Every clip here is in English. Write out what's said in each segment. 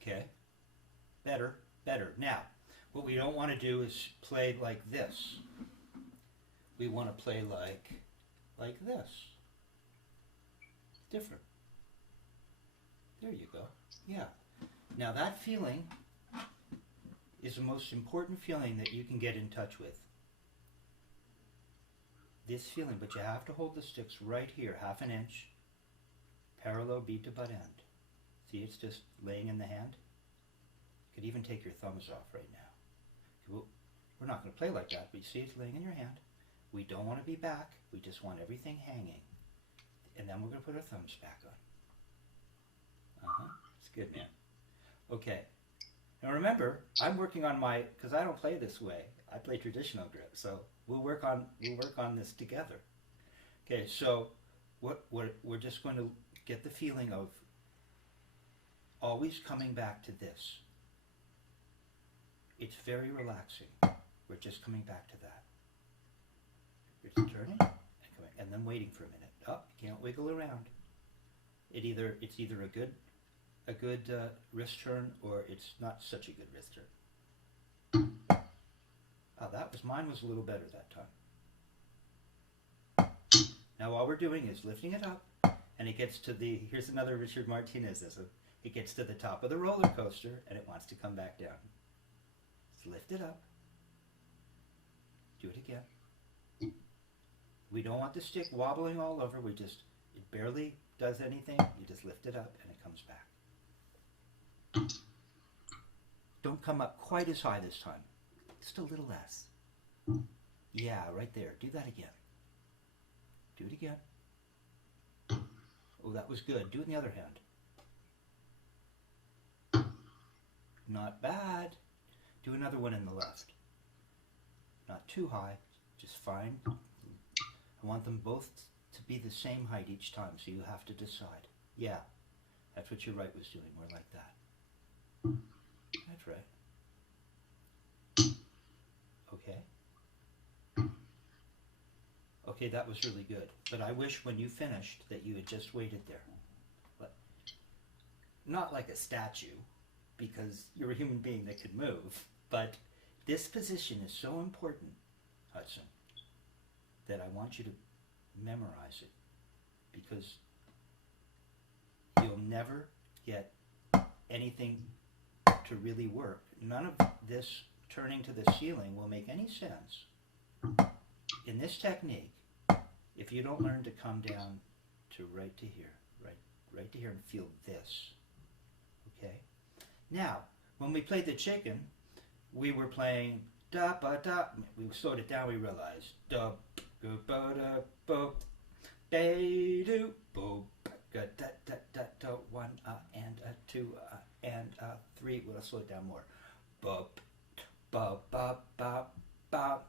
Okay, better, better. Now, what we don't want to do is play like this. We want to play like this. Different. There you go. Yeah. Now that feeling is the most important feeling that you can get in touch with. This feeling, but you have to hold the sticks right here, half an inch, parallel bead to butt end. See, it's just laying in the hand. You could even take your thumbs off right now. We're not going to play like that, but you see it's laying in your hand. We don't want to be back. We just want everything hanging. And then we're going to put our thumbs back on. It's good, man. Okay. Now remember, I'm working on my, because I don't play this way. I play traditional grip, so we'll work on this together. Okay, so we're just going to get the feeling of always coming back to this. It's very relaxing. We're just coming back to that. It's turning and then waiting for a minute. Oh, you can't wiggle around. It's either a good wrist turn, or it's not such a good wrist turn. Oh, mine was a little better that time. Now all we're doing is lifting it up, and it gets to the, here's another Richard Martinez-ism. It gets to the top of the roller coaster, and it wants to come back down. Let's lift it up. Do it again. We don't want the stick wobbling all over. It barely does anything. You just lift it up, and it comes back. Don't come up quite as high this time. Just a little less. Yeah, right there. Do that again. Do it again. Oh, that was good. Do it in the other hand. Not bad. Do another one in the left. Not too high. Just fine. I want them both to be the same height each time, so you have to decide. Yeah, that's what your right was doing. More like that. That's right. Okay. Okay, that was really good. But I wish when you finished that you had just waited there. But not like a statue, because you're a human being that could move. But this position is so important, Hudson, that I want you to memorize it, because you'll never get anything to really work. None of this turning to the ceiling will make any sense in this technique if you don't learn to come down to right to here, right to here, and feel this. Okay? Now, when we played the chicken, we were playing da ba da. We slowed it down. We realized da ba da bo ba do bo da da da da 1 and 2 and 3. We'll slow it down more. Ba ba ba ba ba.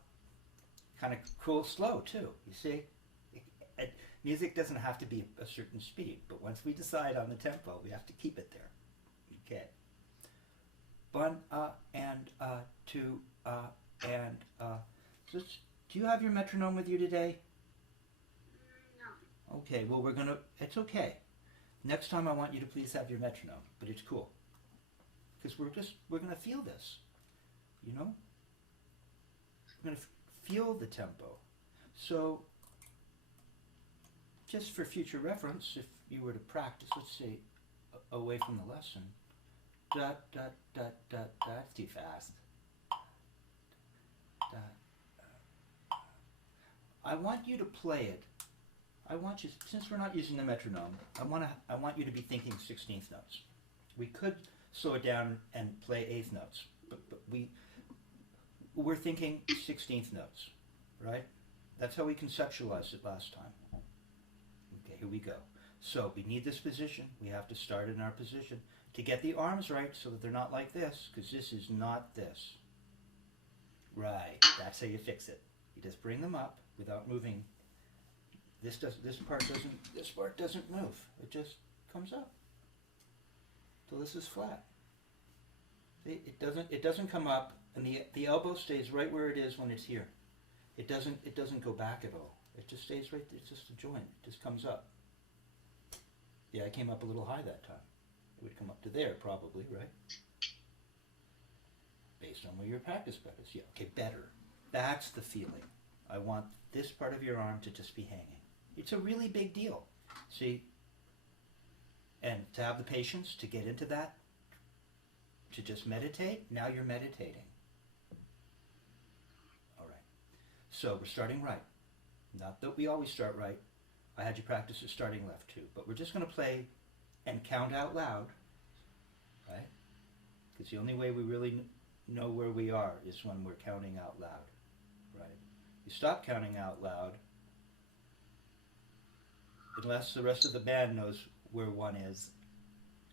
Kind of cool, slow too. You see, music doesn't have to be a certain speed, but once we decide on the tempo, we have to keep it there. Okay. 1 and 2 and so do you have your metronome with you today? No. Okay, well it's okay. Next time I want you to please have your metronome, but it's cool. Because we're gonna feel this. You know? We're gonna feel the tempo. So just for future reference, if you were to practice, let's say away from the lesson, da da da da da, that's too fast. Da, I want you to play it. I want you, since we're not using the metronome, I want you to be thinking 16th notes. We could slow it down and play 8th notes, but we're thinking 16th notes, right? That's how we conceptualized it last time. Okay, here we go. So we need this position. We have to start in our position to get the arms right so that they're not like this, because this is not this. Right, that's how you fix it. You just bring them up without moving. This part doesn't move. It just comes up. So this is flat. See, it doesn't come up, and the elbow stays right where it is when it's here. It doesn't go back at all. It just stays right. It's just a joint. It just comes up. Yeah, I came up a little high that time. It would come up to there probably, right? Based on where your practice bed is. Yeah, okay, better. That's the feeling. I want this part of your arm to just be hanging. It's a really big deal. See? And to have the patience to get into that, to just meditate, now you're meditating. All right. So we're starting right. Not that we always start right. I had you practice at starting left too. But we're just going to play and count out loud, right? Because the only way we really know where we are is when we're counting out loud, right? You stop counting out loud, unless the rest of the band knows where one is.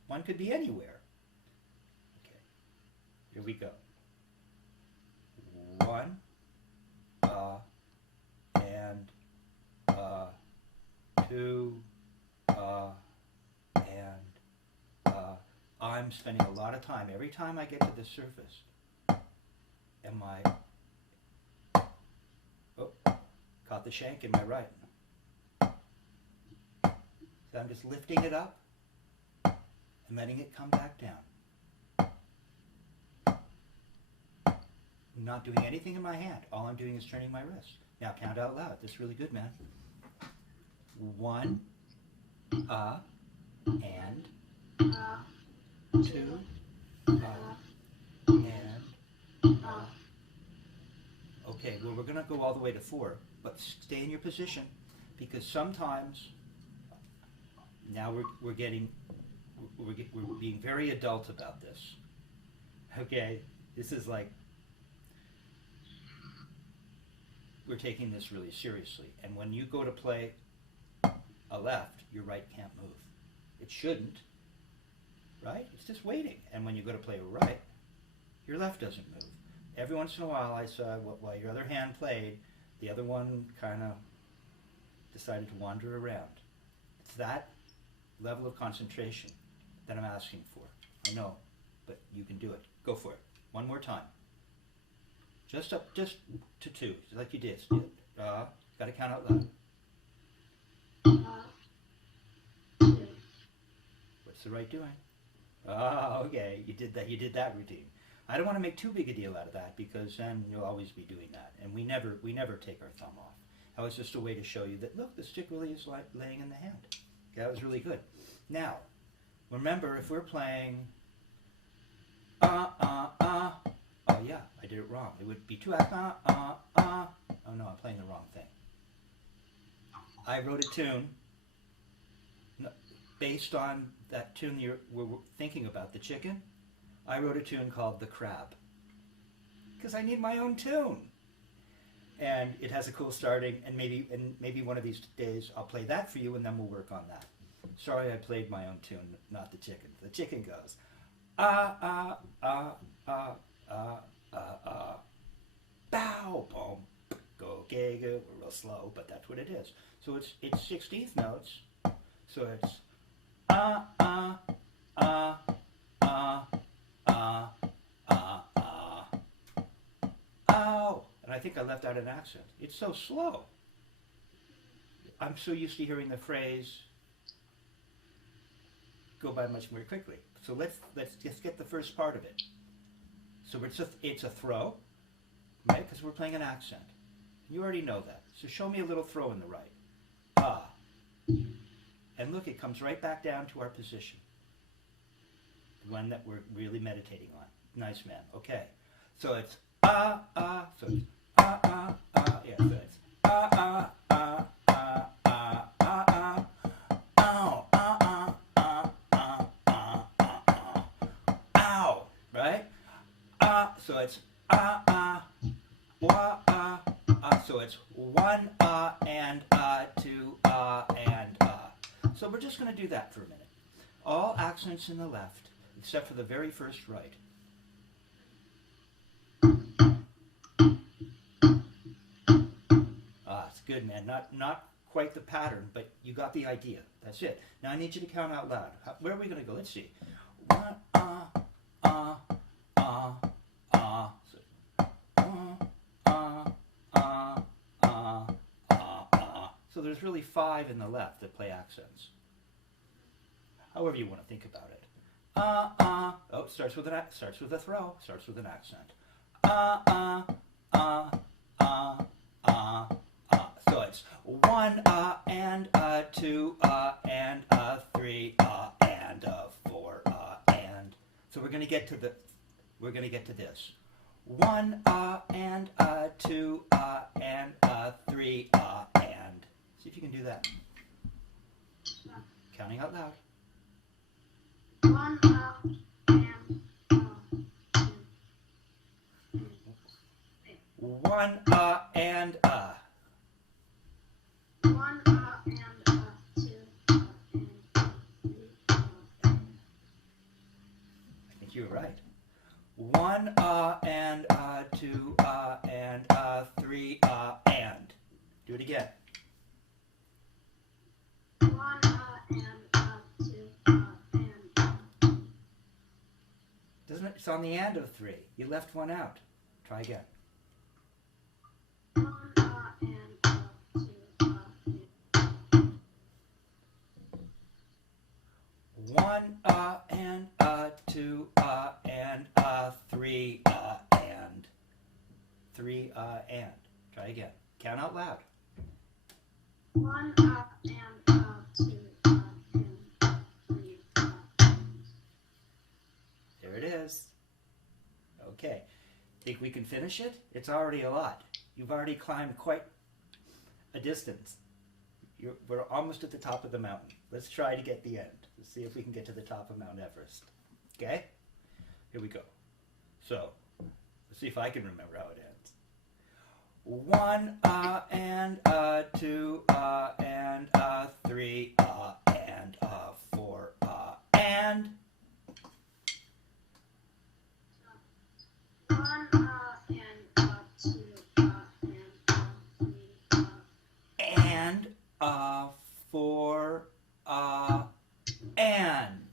One could be anywhere. Okay, here we go. 1, and 2, and I'm spending a lot of time, every time I get to the surface, caught the shank in my right. So I'm just lifting it up and letting it come back down. I'm not doing anything in my hand. All I'm doing is turning my wrist. Now count out loud. That's really good, man. 1, and 2, and okay, well, we're going to go all the way to 4, but stay in your position, because sometimes now we're being very adult about this. Okay, this is like we're taking this really seriously, and when you go to play a left, your right can't move. It shouldn't, right? It's just waiting. And when you go to play a right, your left doesn't move. Every once in a while I saw, while your other hand played, the other one kind of decided to wander around. It's that level of concentration that I'm asking for. I know, but you can do it. Go for it. One more time. Just to 2, like you did. Got to count out loud. What's the right doing? Okay, you did that routine. I don't want to make too big a deal out of that, because then you'll always be doing that, and we never take our thumb off. That was just a way to show you that, look, the stick really is like laying in the hand. Okay, that was really good. Now, remember, if we're playing oh yeah, I did it wrong. It would be 2 oh no, I'm playing the wrong thing. I wrote a tune based on that tune we're thinking about, the chicken. I wrote a tune called The Crabb, because I need my own tune, and it has a cool starting, and maybe one of these days I'll play that for you, and then we'll work on that. Sorry, I played my own tune, not the chicken. The chicken goes bow, boom, go, gay, go. We're real slow, but that's what it is. So it's 16th notes. So it's and I think I left out an accent. It's so slow. I'm so used to hearing the phrase go by much more quickly. So let's just get the first part of it. So it's a throw, right? Because we're playing an accent. You already know that. So show me a little throw in the right. And look, it comes right back down to our position. The one that we're really meditating on. Nice, man. Okay. So it's so it's yeah, so it's ow, right? So it's so it's 1 and 2 and So we're just going to do that for a minute. All accents in the left, except for the very first right. It's good, man. Not quite the pattern, but you got the idea. That's it. Now I need you to count out loud. Where are we going to go? Let's see. 1, so, there's really 5 in the left that play accents. However you want to think about it. Oh, starts with a throw, starts with an accent. So it's 1 and 2 and 3 and 4 and. So we're gonna get to this. 1 and 2 and 3 and. See if you can do that. Counting out loud. 1 and 1 and 1 and 2 and 3. I think you were right. 1 and 2 and 3 and. Do it again. 1 and 2 and. Doesn't it? It's on the and of 3. You left 1 out. Try again. 1 and 2 and. 1 and 2 and 3 and. 3 and. Try again. Count out loud. 1 and 2 and 3 and. There it is. Okay. Think we can finish it? It's already a lot. You've already climbed quite a distance. We're almost at the top of the mountain. Let's try to get the end. Let's see if we can get to the top of Mount Everest. Okay? Here we go. So, let's see if I can remember how it ends. 1 and 2 and 3 and 4 and. 1 and 2 and 3 And 4 and.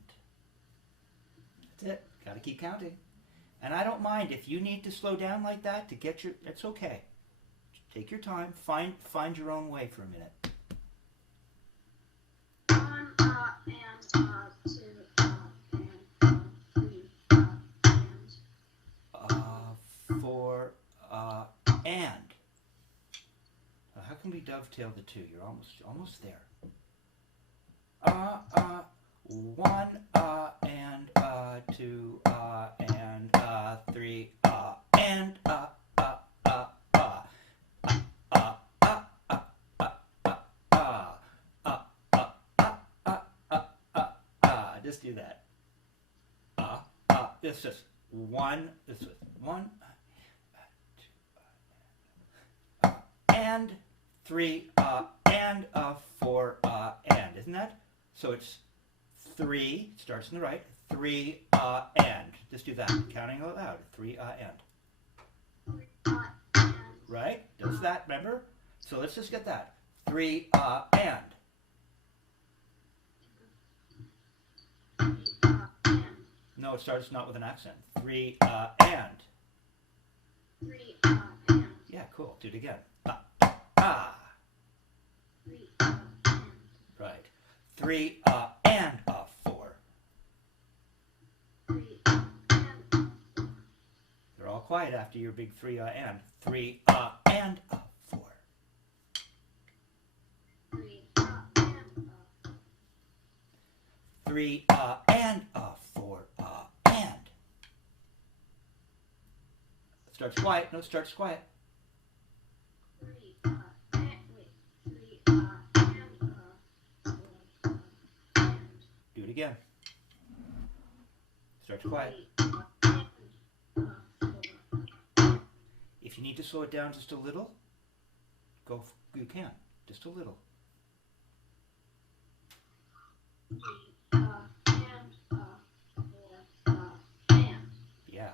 That's it. Got to keep counting. And I don't mind if you need to slow down like that to get your. That's okay. Take your time. Find your own way for a minute. 1 and 2 and 3 and. 4 and. How can we dovetail the 2? You're almost there. 1 and 2 and 3 and just do that. It's just 1. This is 1, 2, and 3 and 4 and. Isn't that? So it's 3, starts on the right, 3 and. Just do that, counting out loud. 3 and. Right? Does that, remember? So let's just get that. 3 and. No, it starts not with an accent. 3 and. 3 and. Yeah, cool. Do it again. 3 and. Right. 3 and 4. 3 and. They're all quiet after your big 3 and. 3 and 4. 3 and. 3 and 4 and. Starts quiet. No, starts quiet. 3 and. Wait. 3 and 4 and. Do it again. Starts quiet. 3 and 4. If you need to slow it down just a little, you can. Just a little. 3 and 4 and. Yeah.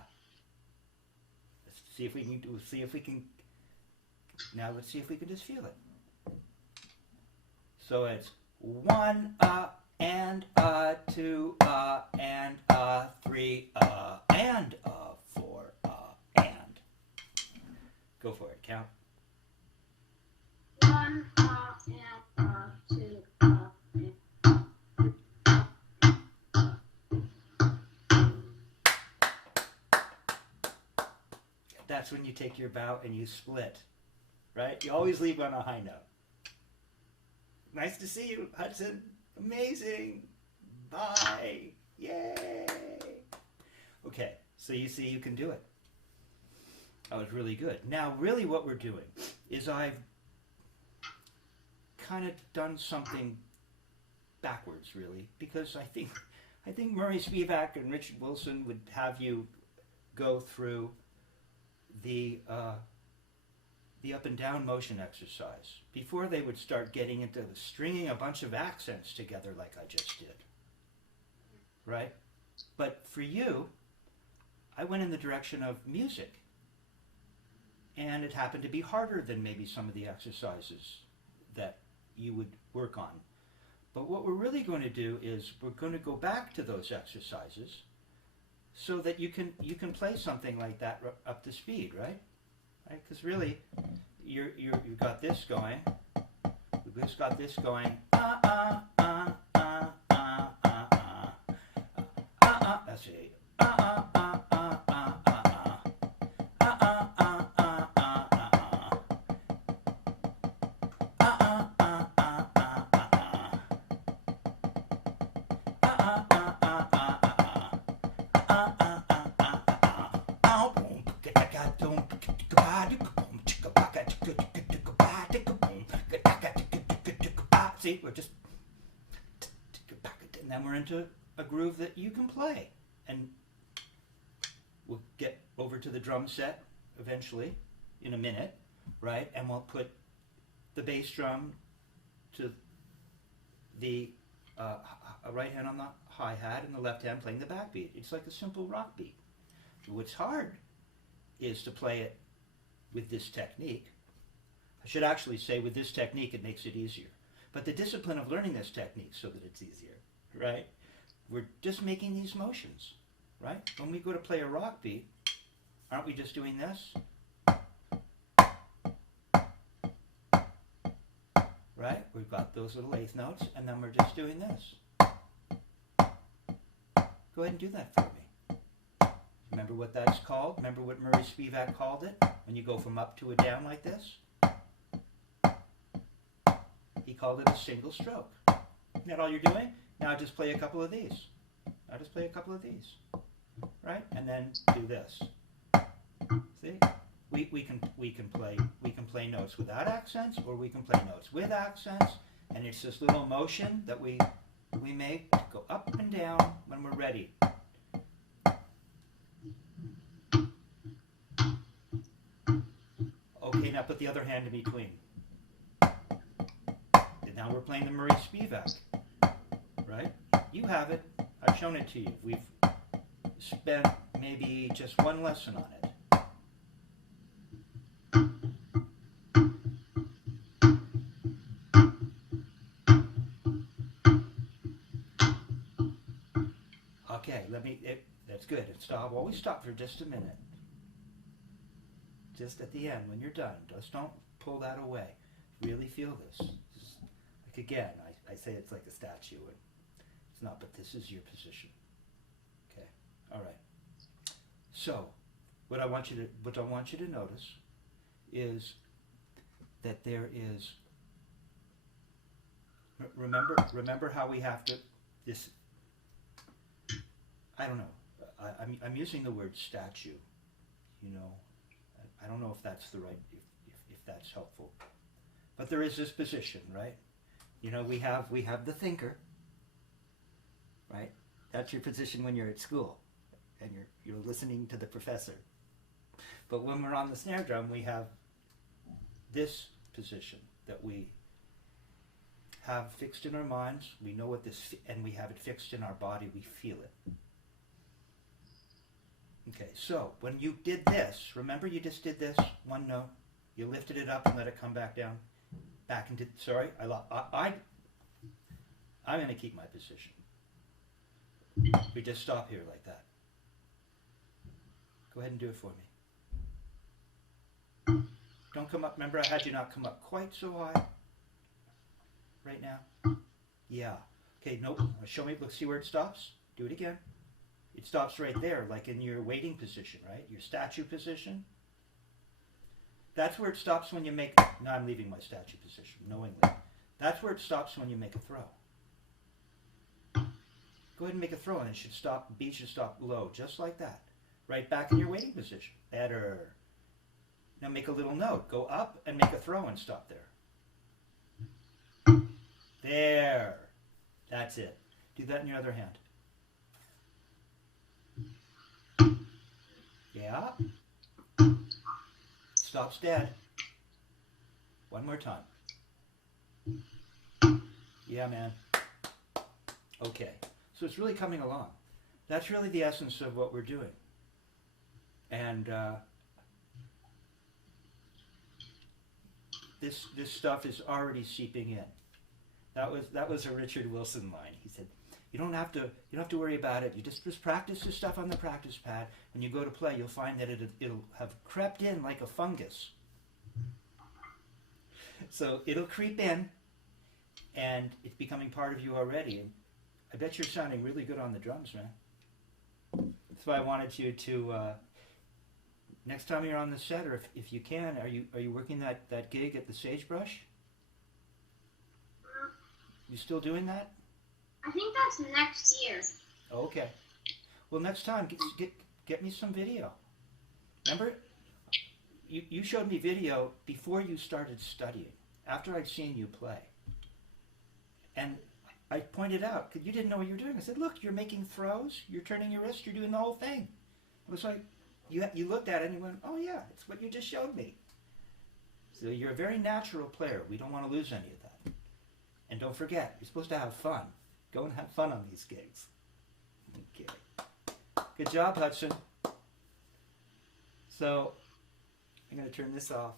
Let's see if we can. Now let's see if we can just feel it. So it's 1 and 2 and 3 and 4 and. Go for it. Count. 1 and that's when you take your bow and you split, right? You always leave on a high note. Nice to see you, Hudson. Amazing. Bye. Yay. Okay, so you see you can do it. That was really good. Now, really what we're doing is I've kind of done something backwards, really, because I think Murray Spivak and Richard Wilson would have you go through the up and down motion exercise before they would start getting into stringing a bunch of accents together like I just did, right? But for you, I went in the direction of music, and it happened to be harder than maybe some of the exercises that you would work on. But what we're really going to do is we're going to go back to those exercises so that you can play something like that up to speed, right? Right? Because really, you've got this going. We've just got this going. That's it. See, we're just, and then we're into a groove that you can play, and we'll get over to the drum set eventually in a minute, right? And we'll put the bass drum to the right hand on the hi-hat and the left hand playing the backbeat. It's like a simple rock beat. What's hard is to play it with this technique. I should actually say with this technique it makes it easier. But the discipline of learning this technique so that it's easier, right? We're just making these motions, right? When we go to play a rock beat, aren't we just doing this? Right? We've got those little eighth notes, and then we're just doing this. Go ahead and do that for me. Remember what that's called? Remember what Murray Spivak called it? When you go from up to a down like this? He called it a single stroke. Isn't that all you're doing? Now just play a couple of these. Now just play a couple of these. Right? And then do this. See? We can play notes without accents, or we can play notes with accents, and it's this little motion that we make to go up and down when we're ready. Okay, now put the other hand in between. And now we're playing the Murray Spivak, right? You have it. I've shown it to you. We've spent maybe just one lesson on it. Okay, that's good. And stop. Always stop for just a minute. Just at the end when you're done. Just don't pull that away. Really feel this. Like again, I say it's like a statue, and it's not, but this is your position. Okay. All right. So, what I want you to notice is that there is. Remember how we have to this. I don't know. I'm using the word statue. You know, I don't know if that's the right, if that's helpful. But there is this position, right? You know, we have the thinker, right? That's your position when you're at school, and you're listening to the professor. But when we're on the snare drum, we have this position that we have fixed in our minds. We know what this, and we have it fixed in our body. We feel it. Okay, so when you did this, remember you just did this one note. You lifted it up and let it come back down, back into. Sorry, I'm going to keep my position. We just stop here like that. Go ahead and do it for me. Don't come up. Remember, I had you not come up quite so high. Right now. Yeah. Okay. Nope. Show me. Look. See where it stops. Do it again. It stops right there, like in your waiting position, right? Your statue position. That's where it stops when you make. Now I'm leaving my statue position knowingly. That's where it stops when you make a throw. Go ahead and make a throw, and it should stop. B should stop low, just like that. Right back in your waiting position. Better. Now make a little note. Go up and make a throw and stop there. There. That's it. Do that in your other hand. Yeah. Stops dead. One more time. Yeah, man. Okay. So it's really coming along. That's really the essence of what we're doing. And this stuff is already seeping in. That was a Richard Wilson line. He said, you don't have to worry about it. You just practice this stuff on the practice pad. When you go to play, you'll find that it'll have crept in like a fungus. So it'll creep in, and it's becoming part of you already. And I bet you're sounding really good on the drums, man. That's why I wanted you to. Next time you're on the set, or if you can, are you working that gig at the Sagebrush? You still doing that? I think that's next year. Okay. Well, next time, get me some video. Remember, you showed me video before you started studying, after I'd seen you play. And I pointed out, because you didn't know what you were doing. I said, look, you're making throws, you're turning your wrist, you're doing the whole thing. It was like, you looked at it and you went, oh yeah, it's what you just showed me. So you're a very natural player. We don't want to lose any of that. And don't forget, you're supposed to have fun. Go and have fun on these gigs. Okay. Good job, Hudson. So I'm going to turn this off.